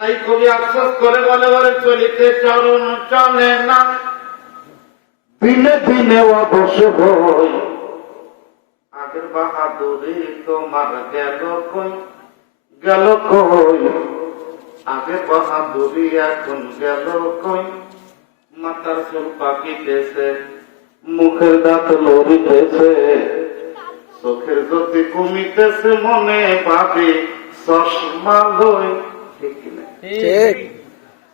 তাই কবি আফসোস করে বলে বলে চলিতে চরণ চলে না, দিনে দিনে অবশ্য হই, আগের বাহাদুরি তোমার গেল কই, গেল কই, আগের বাহাদুরি এখন গেল কই, মাথার চুল পাকিতেছে, মুখের দাঁত লড়িতেছে, চোখের জ্যোতি কমিতেছে, মনে ভাবি চশমা লই, ঠিক কিনা? ঠিক।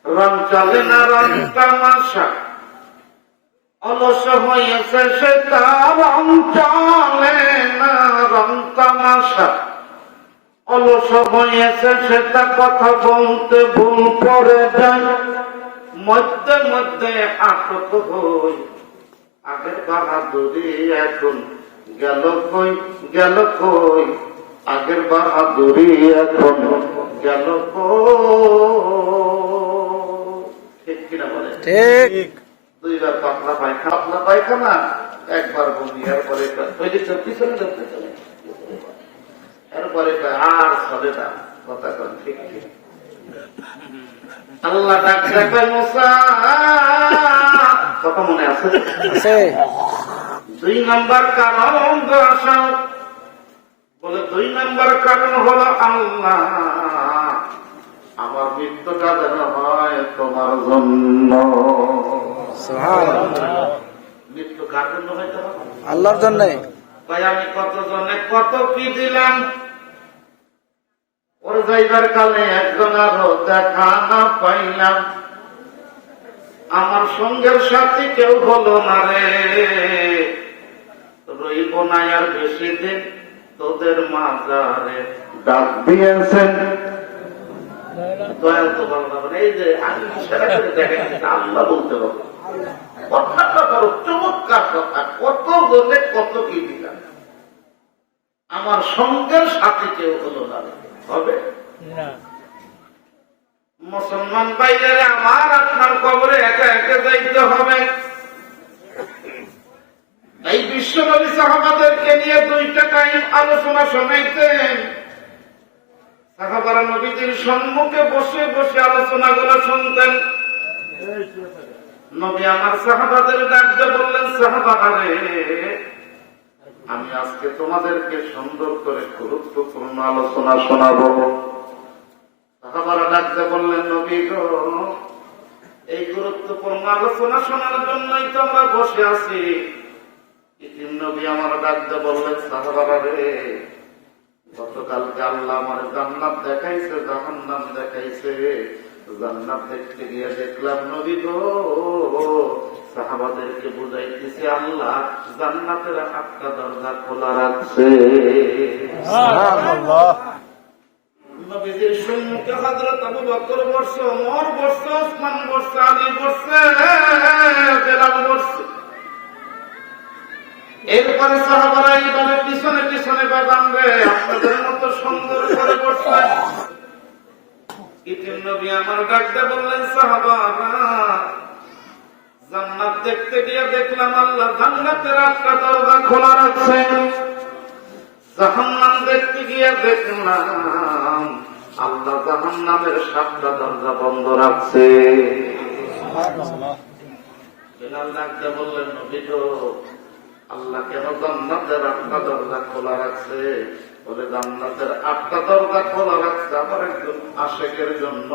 রং চলে না, রং তামাশা, অলস হয়েছে সেটা, রং চলে না, রং তামাশা, অলস হয়েছে সেটা, কথা বলতে ভুল করে যায়, মধ্যে মধ্যে আটক হই, আগের বাহাদুরি এখন গেল কই, গেল কই, আগের বাহাদুরি এখন গেল কই, ঠিক কিনা বলে? ঠিক। দুইবার পাতলা পায়খানা, একবার বমি, এরপরে ওই যে পিছনে ধরতে চলে, এরপরে আর চলে না, কথা কন ঠিক ঠিক। আল্লাহ ডাক দেবে মুসা, কথা মনে আছে? দুই নম্বর কারণ দর্শক বলে, দুই নম্বর কারণ হলো আল্লাহ আমার মৃত্যুটা যেন হয় তোমার জন্য। মৃত্যু কার জন্য হইতে হবে? আল্লাহর জন্য। তাই আমি কত জনে কত কি দিলাম, ওর যাইবার কালে একজন আরো দেখা না পাইলাম, আমার সঙ্গের সাথী কেউ হলো না রে, রইব না আর বেশি দিন তোদের মাজারে, ডাক দিয়েছেন দয়াল তো বললাম। এই যে আমি ইশারা করে দেখেন, আল্লাহ বলতে হবে, কথাটা বড় চমৎকার কথা, কত জনে কত কি দিলাম, আমার সঙ্গের সাথী কেউ হলো না, হবে মুসলমান বাইরে আমার আপনার কবরে একা একা যাইতে হবে। এই বিশ্বনবী সাহাবাদেরকে নিয়ে দুইটা টাইম আলোচনা শোনাইতেন, সাহাবারা নবীজির সম্মুখে বসে বসে আলোচনাগুলো শুনতেন। নবী আমার সাহাবাদের ডাকতে বললেন, সাহাবারা রে, আমি আজকে তোমাদেরকে সুন্দর করে গুরুত্বপূর্ণ আলোচনা শোনাবো। সাহাবারা ডাকতে বললেন, নবী গো, এই গুরুত্বপূর্ণ আলোচনা শোনার জন্যই তো আমরা বসে আছি। নবী আমার ডাকতে বললেন, সাহাবারা রে, গতকালকে আল্লাহ আমার জান্নাত দেখাইছে, জাহান্নাম দেখাইছে, জান্নাত দেখতে গিয়ে দেখলাম নবী গো, সাহাবাদেরকে বুঝাইতেছি আল্লাহ জান্নাতের 8টা দরজা খোলা রাখছে। নবীজির সম্মুখে হযরত আবু বকর বসছে, ওমর বসছে, ওসমান বসছে, আলী বসছে, বেলাল বসছে। এরপরে সাহাবারা এইভাবে পিছনে পিছনে বাদাম রে আপনাদের মতো সুন্দর করে বসছে। ইতিম নবী আমার ডাকতে বললেন, সাহাবারা, জান্নাত দেখতে গিয়ে দেখলাম আল্লাহ জান্নাতের 8টা দরজা খোলা রাখছে, জাহান্নাম দেখতে গিয়ে দেখলাম আল্লাহ জাহান্নামের 7টা দরজা বন্ধ রাখছে। বেলাল ডাকতে বললেন, নবী গো, আল্লাহ কেন জান্নাতের 8টা দরজা খোলা রাখছে? বলে, জান্নাতের 8টা দরজা খোলা রাখছে আমার একজন আশেকের জন্য।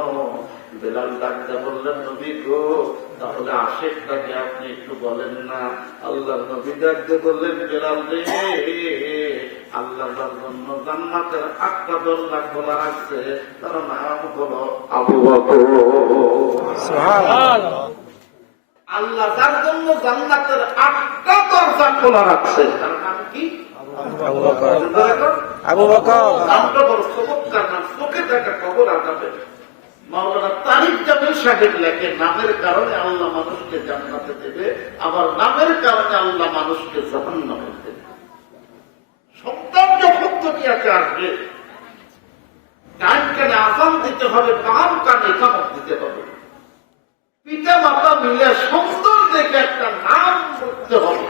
বেলাল ডাকতে বললেন, নবী গো, তাহলে আশেকটাকে আপনি একটু বলেন না। আল্লাহ নবী ডাকতে বললেন, বেলাল রে, আল্লাহর জন্য জান্নাতের 8টা দরজা খোলা রাখছে, তার নাম হলো আবু বকর। সুবহানাল্লাহ। আল্লাহ যার জন্য জান্নাতের 8টা দরজা খোলা রাখছে, তার নাম কি? আবু বকর। আবু বকর নামটা বড় চমৎকার নাম, চোখে দেখা কবর আজাবে। মাওলানা তারিক জামিল সাহেব লেখে, নামের কারণে আল্লাহ মানুষকে জান্নাতে দেবে, আবার নামের কারণে আল্লাহ মানুষকে জাহান্নামে দেবে। সন্তান যখন দুনিয়াতে আসবে, ডান কানে আযান দিতে হবে, বাম কানে ইকামত দিতে হবে, পিতা মাতা মিলে সুন্দর দেখে একটা নাম করতে হবে।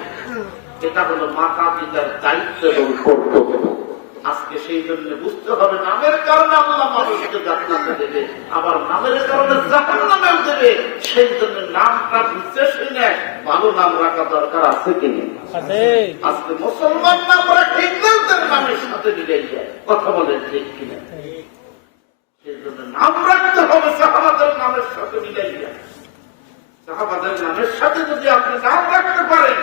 এটা হলো মাতা পিতার দায়িত্ব এবং কর্তব্য। আজকে সেই জন্য বুঝতে হবে নামের কারণে আল্লাহ মানুষকে জান্নাতে দেবে, আবার নামের কারণে জাহান্নামেও দেবে। সেই জন্য নামটা বুঝতে শুনে ভালো নাম রাখা দরকার আছে কিনা? আজকে মুসলমান নাম রাখে ইংরেজদের নামের সাথে মিলে যায়, কথা বলেন ঠিক কিনা? সেই জন্য নাম রাখতে হবে সাহাবাদের নামের সাথে মিলাই যায়। সাহাবাদের নামের সাথে যদি আপনি নাম রাখতে পারেন,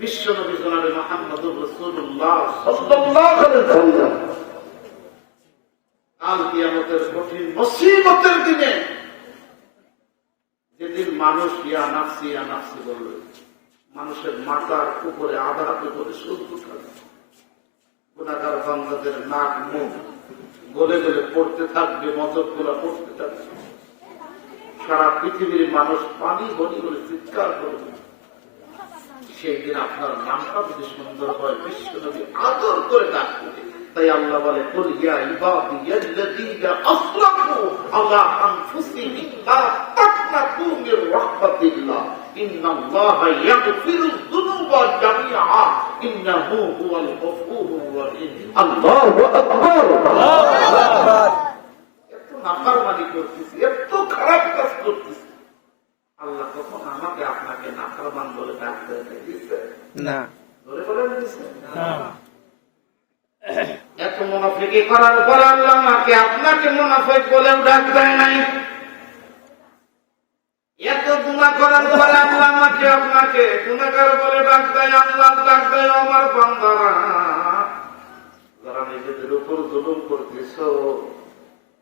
বিশ্ব নবী জনাবে মুহাম্মদুর রাসূলুল্লাহ সাল্লাল্লাহু আলাইহি ওয়াসাল্লাম কাল কিয়ামতের কঠিন মুসিবতের দিনে, যেদিন মানুষ ইয়া নাফসি বলবে, মানুষের মাথার উপরে আধার উপরে সূর্য থাকবে, গুনাহগার বান্দাদের নাক মুখ গলে গলে পড়তে থাকবে, মজক গুলা পড়তে থাকবে, সারা পৃথিবীর মানুষ পানি গলি বলে চিৎকার করবে। সেই দিন আপনার নামটা যদি সুন্দর হয়, বিশ্ব নবী আদর করে ডাকবে। তাই আল্লাহ বলে, কুল ইয়া ইবাদিয়াল্লাযীনা আসরাফু আলা আনফুসিহিম লা তাকনাতু মির রাহমাতিল্লাহ ইন্নাল্লাহা ইয়াগফিরুয যুনুবা জামিআ ইন্নাহু হুয়াল গফুরুর রহিম। আল্লাহু আকবার, আল্লাহু আকবার। এত নাফরমানি করতেছি, এত খারাপ কাজ করতেছি, আল্লাহ কখন আমাকে আপনাকে নাফরমান বলে ডাকতে দিয়েছে? না, ধরে বলে দিয়েছে না। এত মুনাফিকি করার পর আল্লাহ আমাকে আপনাকে মুনাফিক বলেও ডাক দেয় নাই। এত গুনাহ করার পর আল্লাহ আমাকে আপনাকে গুনাহগার বলে ডাক দেয়। আল্লাহ ডাক দেয়, আমার বান্দারা যারা নিজেদের উপর জুলুম করতেছো,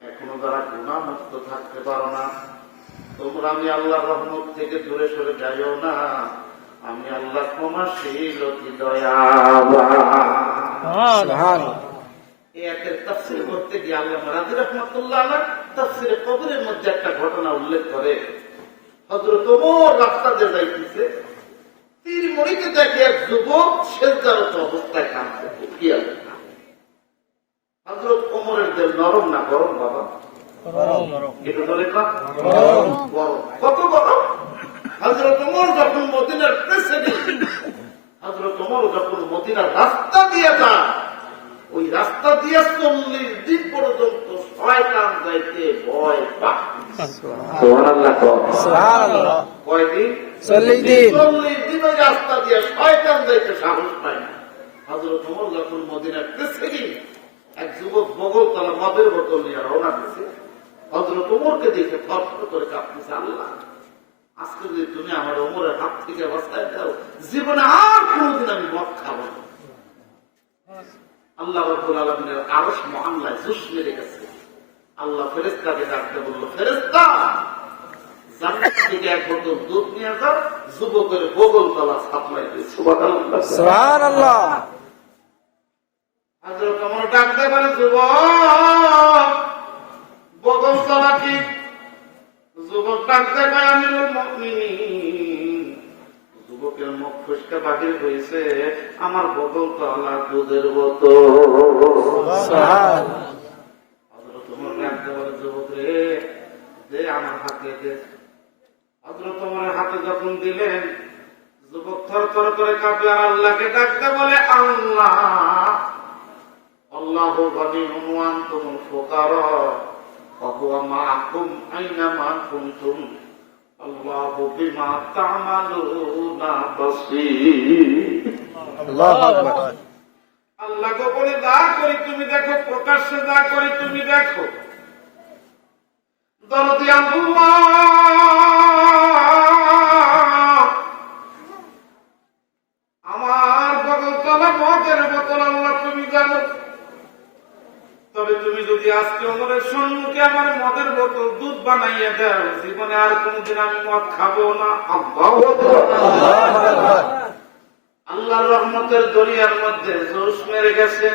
এখনো যারা গুনাহ মুক্ত থাকতে পারো না, তোমরা আমি আল্লাহর রহমত থেকে দূরে সরে যাইও না। আমি আল্লাহ ক্ষমাশীল অতি দয়াবান। এই আয়াতের তাফসীর করতে গিয়ে আল্লামা রাজি রাহমাতুল্লাহ আলাইহি তাফসীরে কবরের মধ্যে একটা ঘটনা উল্লেখ করে। হযরত ওমর রাস্তা দিয়ে যাইতেছে, তীর মরিতে দেখে এক যুবক সেজদারত অবস্থায় কাঁদছে। কি আছে? হযরত ওমরের দিল নরম না গরম? বাবা এটা বলে কত গরম। হযরত ওমর যখন মদিনার প্রেসিডেন্ট, হযরত ওমর যখন মদিনার রাস্তা দিয়ে যান, ওই রাস্তা দিয়ে 40 দিন পর্যন্ত শয়তান যাইতে ভয় পায়। সুবহানাল্লাহ, সুবহানাল্লাহ। কয়দিন? 40 দিন। 40 দিন ওই রাস্তা দিয়ে শয়তান যাইতে সাহস পায় না। হযরত ওমর যখন মদিনার প্রেসিডেন্ট, এক যুবক বগলতলা মদের বোতল নিয়ে রওনা দিচ্ছে। হযরত ওমরকে দেখে থরথর করে কাঁপতেছে, আল্লাহ আজকে যদি তুমি আমার ওমরের হাত থেকে বাঁচায় দাও, জীবনে আর কোনদিন আমি মদ খাবো না। আল্লাহ রাব্বুল আলামিনের আরশ মহল্লায় জুস মেরে গেছে। আল্লাহ ফেরেশতাকে ডাকতে বলল, ফেরেশতা জান্নাত থেকে এক বোতল দুধ নিয়ে যাও, যুবকের বগলতলা সাপ্লাই দিয়ে। সুবহানাল্লাহ, সুবহানাল্লাহ। হযরত ওমর ডাকতে বলে, যুবক বগলতলা কি? যুবক ডাকতে পায়, আমিরুল মুমিনিন। যুবকের মুখ ফুসকা বাহির হয়েছে, আমার বগলতলা দুধের বোতল। হযরত ওমর ডাকতে বলে, যুবক রে দে আমার হাতে দে। হযরত ওমরের হাতে যখন দিলেন, যুবক থরথর করে কাঁপে আর আল্লাহকে ডাকতে বলে, আল্লাহ আল্লাহু গনিয়্যুন ওয়া আনতুমুল ফুকারা ওয়া হুয়া মা'আকুম আইনামা কুনতুম আল্লাহু বিমা তা'মালুনা বাসীর। আল্লাহু আকবার। আল্লাহ গোপনে যা করি তুমি দেখো, প্রকাশ্যে যা করি তুমি দেখো। দরদি আল্লাহ, আমার বগলতলা মদের বোতল আল্লাহ তুমি জানো। তবে তুমি যদি আজকে ওমরের সম্মুখে আমার মদের বোতল দুধ বানাইয়া দাও, জীবনে আর কোনদিন আমি মদ খাবো না। আল্লাহু আকবার। আল্লাহর রহমতের দরিয়ার মধ্যে জোশ মেরে গেছে।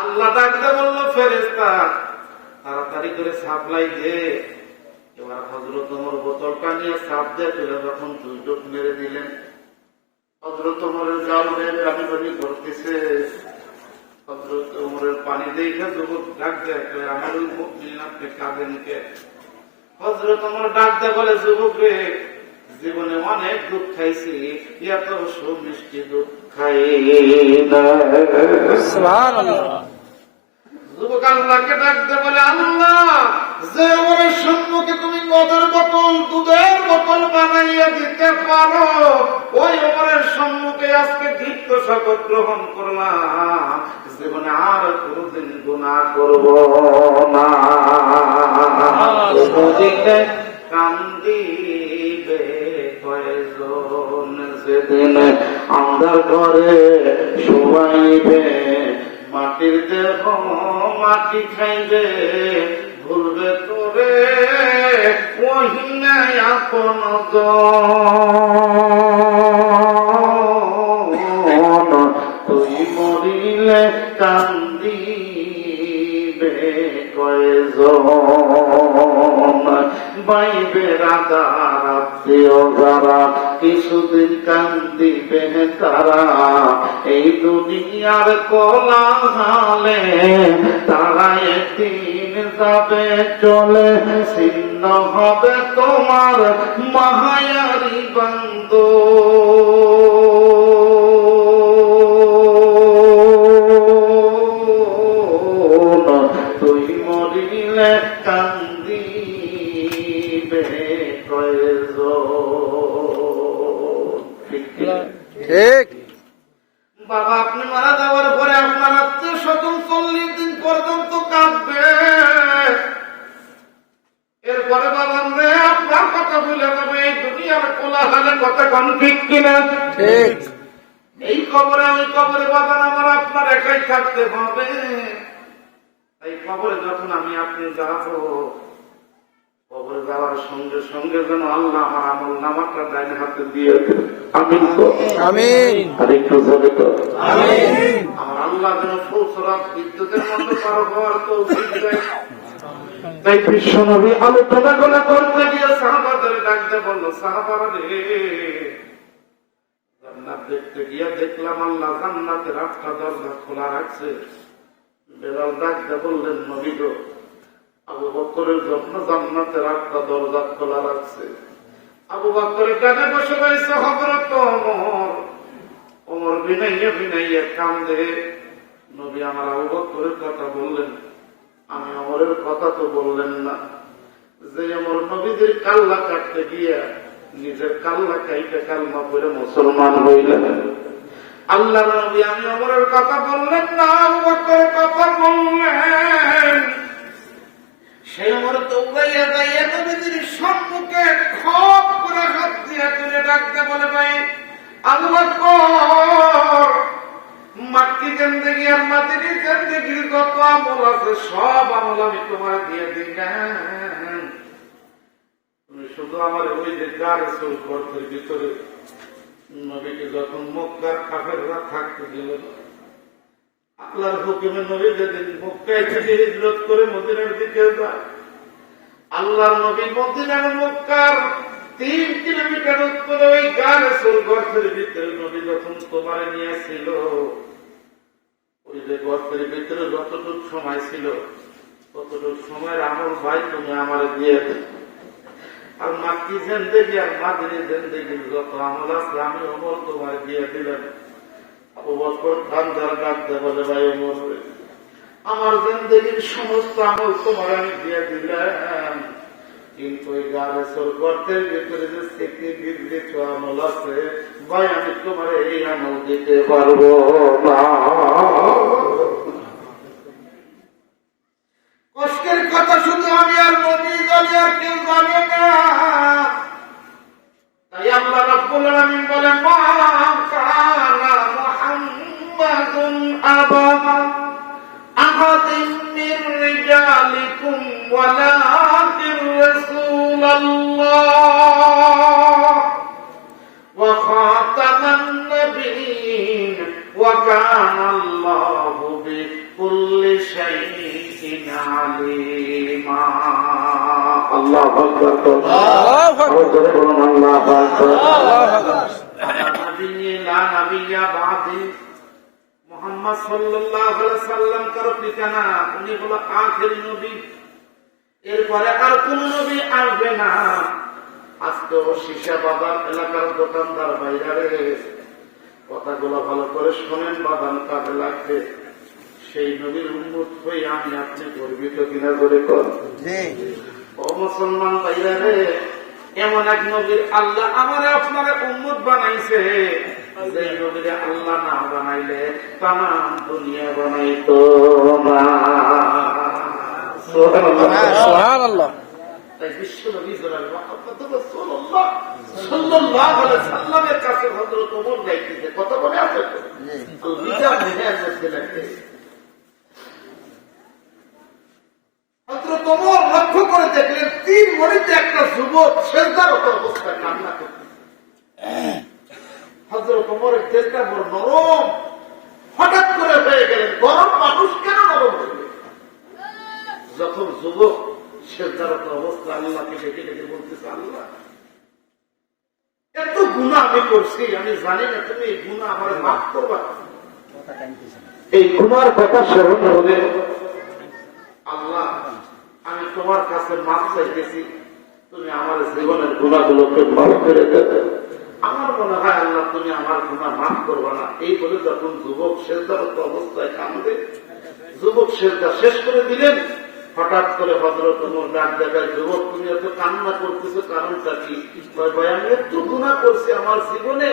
আল্লাহ ডাকতে বলল, ফেরেশতা তাড়াতাড়ি করে সাপ্লাই দে। এবার হযরত ওমর বোতলটা নিয়ে সাপ দিয়ে তুলে যখন দুই ডুব মেরে দিলেন, হযরত ওমরের গাল বেয়ে পানি পানি করতেছে। হযরত ওমরের পানি দেখে যুবক ডাক দেয়, আমিরুল মুমিনিন আপনি কাঁদেন কে? হযরত ওমর ডাক দেয় বলে, যুবক রে জীবনে অনেক দুধ খাইছি, এত সুমিষ্টি দুধ খাই না। যুবক আল্লাহকে ডাকতে বলে, আল্লাহ, যে ওরের সম্মুখে তুমি মদের বোতল, দুধের বোতল বানাইয়া দিতে পারো, ওই ওরের সম্মুখে আজকে দীপ্ত শপথ গ্রহণ করলাম, জীবনে আর কোনদিন গুনাহ করব না। সেদিনে কান্দিবে কয়জন, সেদিন আন্ধার ঘরে শোয়াইবে, মাটির দেহ মাটি খাইবে, ভুলবে তোরে ওহিনায় আপন জন, তুই মরিলে কান্দিবে কয়জন, বাইবে রাধার আত্মীয় যারা, কিছুদিন কান্দিবে তারা, এই দুনিয়ার কোলাহলে তারা একদিন যাবে চলে, ছিন্ন হবে তোমার মায়ারি বন্ধু। তুই মরিলে কান্দিবে ঠিক। বাবা, আপনি মারা যাওয়ার পরে আপনার আত্মীয় স্বজন 40 দিন পর্যন্ত কাঁদবে। এরপরে বাবা আপনার কথা ভুলে যাবে, এই দুনিয়ার কোলাহলে কথা কন, ঠিক কিনা? ঠিক। এই কবরে ওই কবরে বাবা আমার আপনার একাই থাকতে হবে। এই কবরে যখন আমি আপনি যাবো, কবরে যাওয়ার সঙ্গে সঙ্গে যেন আল্লাহ আমার আমল নামাটা ডাইন হাতে দিয়ে দেবে। আমিন তো, আমিন। আর একটু জোরে তো আমিন। আমার আল্লাহ যেন ফুলসরাত বিদ্যুতের মতো পার হওয়ার তৌফিক দেয়। তাই বিশ্বনবী আলোচনা করতে গিয়ে সাহাবাদের ডাকতে বলল, সাহাবারা রে, জান্নাত দেখতে গিয়ে দেখলাম আল্লাহ জান্নাতের 8টা দরজা খোলা রাখছে। বেলাল ডাকতে বললেন, নবী গো, আবু বকরের জন্য জান্নাতের 8টা দরজা খোলা রাখছে। আবু বকরের ডানে বসে রয়েছে হযরত ওমর। ওমর বিনাইয়া বিনাইয়া কান্দে। নবী আমার আবু বকরের কথা বললেন, আমি ওমরের কথা তো বললেন না। যে ওমর নবীদের কাল্লা কাটতে গিয়া নিজের কাল্লা কাইটে কালমা পড়ে মুসলমান হইলেন। আল্লাহর নবী আমি ওমরের কথা বললেন না, আবু বকরের কথা বললেন। সেই ওমর দৌড়াইয়া যাইয়া নবীদের সম্মুখে খপ করে হাত দিয়া তুলে ডাকতে বলে, ভাই আবু বকর, মাক্কি জিন্দেগি আর মাদিনী জিন্দেগির যত আমল আছে সব আমল আমি তোমার দিয়ে দিলাম। তুমি শুধু আমার ওই যে গাড়ি সই গর্তের ভিতরে নবীকে যখন মক্কার কাফেররা থাকতে দিল, আল্লাহর হুকুমে নবী যেদিন মক্কায় থেকে হিজরত করে মদিনার দিকে যায়, আল্লাহর নবী মদিনার মক্কার 3 কিলোমিটার উত্তরে ওই গাড়ি সই গর্তের ভিতরে নবী যখন তোমার নিয়েছিল, ওই যে গর্তের ভিতরে যতটুকু সময় ছিল ততটুকু সময়ের আমল ভাই তুমি আমার দিয়ে দেবে। আর মাক্কি জিন্দেগি আর মাদিনী জিন্দেগির যত আমল আছে আমি ওমর তোমার দিয়ে দিলাম। আবু বকর কান্দার ডাকতে বলে, ভাই ওমর, আমার জিন্দেগির সমস্ত আমল তোমার আমি দিয়ে দিলাম, কিন্তু ওই গাছের গর্তের ভিতরে যে স্মৃতি বিদ্যুৎ আমল আছে ভাই আমি তোমার এই আমল দিতে পারবো না। কষ্টের কথা শুধু আমি আর নবী জানি, আর কেউ জানে না। তাই আল্লাহ রাব্বুল আলামিন বলেন, মা কানা মুহাম্মাদুন আবা আহাদিন মির রিজালিকুম ওয়ালাকিন রাসূলুল্লাহ ওয়া খাতামান নাবিয়্যিন ওয়া কানা আল্লাহু বিকুল্লি শাইইন আলিমা। আল্লাহু আকবার। আল্লাহু আকবার। আল্লাহু আকবার। আল্লাহু আকবার। লা নাবিয়্যা বাদি। মুহাম্মদ সাল্লাল্লাহু আলাইহি সাল্লাম কার ঠিকানা, উনি হলো আখির নবী। এরপরে আর কোন নবী আসবে না। আজকেও শিশা বাজার এলাকার দোকানদার বাইরে কথাগুলো ভালো করে শোনেন, বাদাম কাজে লাগবে। সেই নবীর উম্মত হয়ে আমি আপনি গর্বিত কিনা করে কর। ও মুসলমান বাইরে রে, এমন এক নবীর আল্লাহ আমার আপনারা উম্মত বানাইছে, যে নবীর আল্লাহ না বানাইলে তামাম দুনিয়া বানাইতো না। সুবহানাল্লাহ। তাই বিশ্ব নবী সাল্লামের কাছে হযরত ওমর যাইতেছে, কথা বলে আছে তো হযরত ওমর লক্ষ্য করে দেখলেন 3 মিনিটে একটা যুবক সেজদারত অবস্থায় কান্না করতেছে। হযরত ওমরের দেহটা বড় নরম, হঠাৎ করে হয়ে গেলেন গরম। মানুষ কেন নরম হবে? যখন যুবক সেজদারত অবস্থা আল্লাহকে ডেকে ডেকে বলতেছে, আল্লাহ এত গুনাহ আমি করছি, আমি জানি না তুমি এই গুনাহ আমার মাফ করবা। এই গুনার কথা স্মরণ হলে, আল্লাহ আমি তোমার কাছে মাফ চাইতেছি, তুমি আমার জীবনের গুনাহগুলোকে মাফ করে দেবে। আমার মনে হয় আল্লাহ তুমি আমার গুনাহ মাফ করবা না। এই বলে যখন যুবক সেজদারত অবস্থায় কাঁদে, যুবক সেজদা শেষ করে দিলেন। হঠাৎ করে হযরত ওমর ডাক দেখায়, যুবক তুমি এত কান্না করতেছো, কারণটা কি? ভাই আমি একটু গুনাহ করছি আমার জীবনে,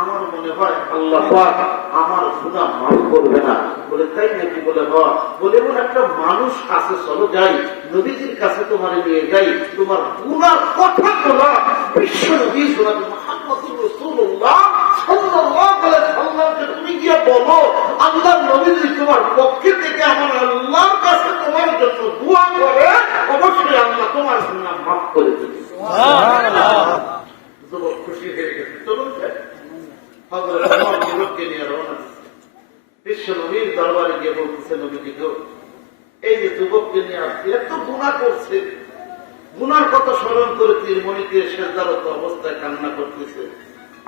আমার মনে হয় আল্লাহ পাক আমার গুনাহ মাফ করবে না। বলে তাই নাকি? বলে হ্যাঁ। বলে এমন একটা মানুষ আছে, চলো যাই নবীজির কাছে তোমার নিয়ে যাই, তোমার গুনার কথা বলা বিশ্ব নবী জনাব মুহাম্মদুর রাসূলুল্লাহ সাল্লাল্লাহু আলাইহি ওয়াসাল্লামকে তুমি গিয়ে বলো, আল্লাহর নবীজি তোমার পক্ষে থেকে আমার আল্লাহর কাছে তোমার জন্য দোয়া করে, অবশ্যই আল্লাহ তোমার গুনাহ মাফ করে দেবে। সুবহানাল্লাহ। যুবক খুশি হয়ে গেছে, চলুন যাই। হযরত ওমর যুবককে নিয়ে রওনা দিচ্ছে। বিশ্ব নবীর দরবারে গিয়ে বলতেছে, নবীজি গো, এই যে যুবককে নিয়ে আসছে, এত গুনাহ করছে, গুনার কথা স্মরণ করে তিরমণিতে সেজদারত অবস্থায় কান্না করতেছে।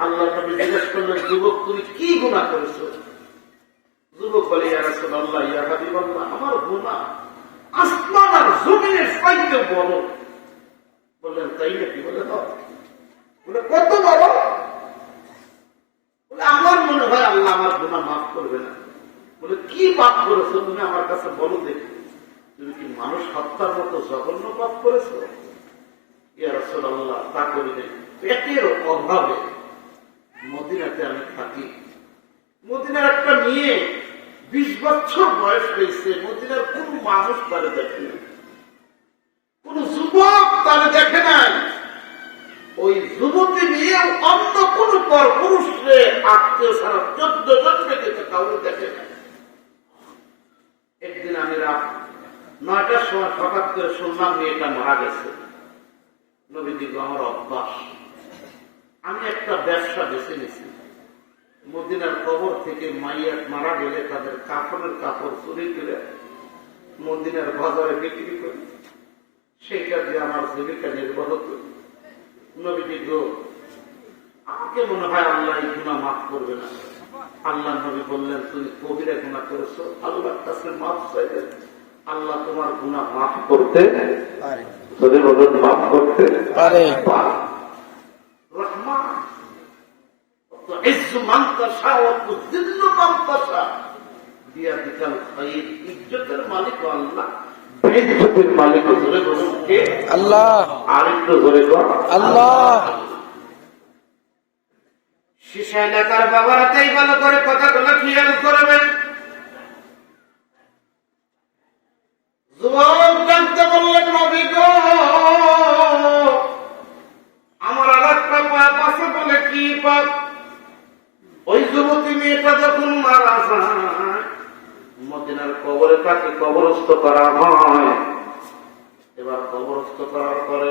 আল্লাহ নবী জিজ্ঞেস করলেন, যুবক তুমি কি গুনাহ করেছো? যুবক বলে, ইয়া রাসূলুল্লাহ, ইয়া হাবিবাল্লাহ, আমার গুনাহ আসমান আর জমিনের চাইতে বড়। বললেন তাই নাকি? বলে দাও। বলে কত বড়? বলে আমার মনে হয় আল্লাহ আমার গুনাহ মাফ করবে না। বলে কি পাপ করেছো তুমি আমার কাছে বলো দেখি। তুমি কি মানুষ হত্যার মতো জঘন্য পাপ করেছো? ইয়া রাসূলুল্লাহ, তা করি নাই। পেটের অভাবে মদিনাতে আমি থাকি। মদিনার একটা মেয়ে 20 বছর বয়স হয়েছে, মদিনার কোন মানুষ তারে দেখে নাই, কোন যুবক তারে দেখে নাই। ওই যুবতী নিয়ে অন্য কোন পর পুরুষে আত্মীয় ছাড়া 14 জন দেখেছে, কাউকে দেখে নাই। একদিন আমি রাত 9টার সময় হঠাৎ করে শুনলাম মেয়েটা মারা গেছে। নবীজি আমার অভ্যাস, আমি একটা ব্যবসা বেছে নিছি। মদিনার কবর থেকে মাইয়া মারা গেলে তাদের কাপড়ের কাপড় চুরি করে মদিনার বাজারে বিক্রি করি, সেইটা দিয়ে আমার জীবিকা নির্বাহ করি। নবীজি গো, আমাকে মনে হয় আল্লাহ এই গুনাহ মাফ করবে না। আল্লাহ নবী বললেন, তুমি কবিরা গুনাহ করেছো, আল্লাহর কাছে মাফ চাইবে, আল্লাহ তোমার গুনাহ মাফ করতে পারে। যদি বলেন মাফ করতে পারে। রহমান ইজ্জু মান তাশা ওয়া তুযিল্লু মান তাশা বিয়াদিকাল খায়র। ইজ্জতের মালিক আল্লাহ, ইজ্জতের মালিক জোরে বলুন কে? আল্লাহ। আর একটু জোরে বল আল্লাহ। শিশা এলাকার বাবারা তাই ভালো করে কথাগুলো খেয়াল করবেন। যুবক জানতে বললেন, নবী গো, আমার আর একটা পাপ আছে। বলে কি পাপ? ওই যুবতী মেয়েটা যখন মারা যায়, মদিনার কবরে তাকে কবরস্থ করা হয়। এবার কবরস্থ করার পরে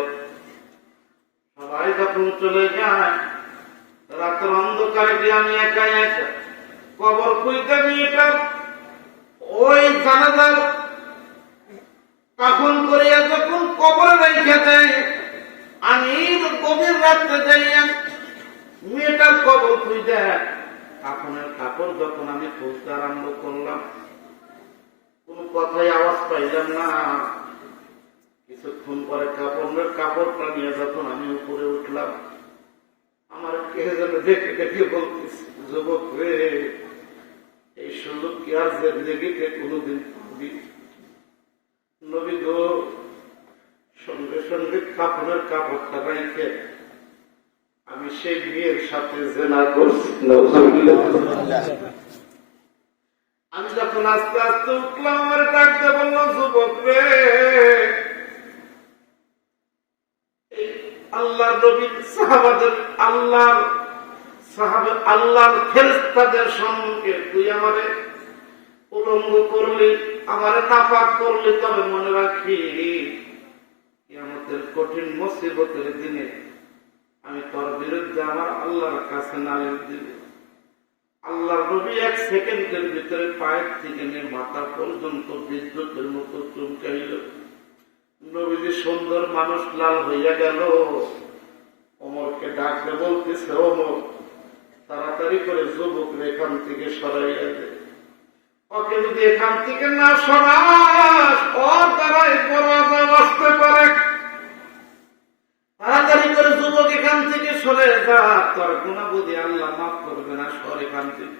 সবাই যখন চলে যায়, রাতের অন্ধকারে দিয়ে আমি একা একা কবর খুঁজতে মেয়েটা ওই জানাজার কাফন করিয়া যখন কবরে রেখে দেয়, আমি গভীর রাত্রে যাইয়া মেয়েটার কবর খুঁজতে কাফনের কাপড় যখন আমি খুঁজতে আরম্ভ করলাম, কোন কথাই আওয়াজ পাইলাম না। কিছুক্ষণ পরে কাপড়ের কাপড়টা নিয়ে যখন আমি উপরে উঠলাম, আমার কে যেন দেখে দেখে বলতেছি, যুবক রে, এই সুযোগ কি আর জিন্দেগিতে কোনোদিন পাবি? নবী গো, সঙ্গে সঙ্গে কাপড়ের কাপড়টা রাইখে আমি সেই মেয়ের সাথে জেনা করছি। আমি যখন আস্তে আস্তে উঠলাম, আমার ডাকতে বলল, যুবক রে, এই আল্লাহ নবীর সাহাবাদের আল্লাহর ফেরেশতাদের সঙ্গে তুই আমারে উলঙ্গ করলি, আমারে নাপাক করলি, তবে মনে রাখি কিয়ামতের কঠিন মুসিবতের দিনে আমি তোর বিরুদ্ধে আমার আল্লাহর কাছে নালিশ দিব। আল্লাহ নবী 1 সেকেন্ডের ভিতরে পায়ের থেকে নিয়ে মাথা পর্যন্ত বিদ্যুতের মতো চমকাইল। নবীজি সুন্দর মানুষ লাল হইয়া গেল। ওমরকে ডাকলে বলতেছে, ওমর, তাড়াতাড়ি করে যুবকরে এখান থেকে সরাইয়া দে। ওকে যদি এখান থেকে না সরাস, ওর দ্বারাই পরাজয় আসতে পারে। তাড়াতাড়ি করে যুবক এখান থেকে সরে যা, তোর গুনাহ বুঝি আল্লাহ মাফ করবে না, সর এখান থেকে।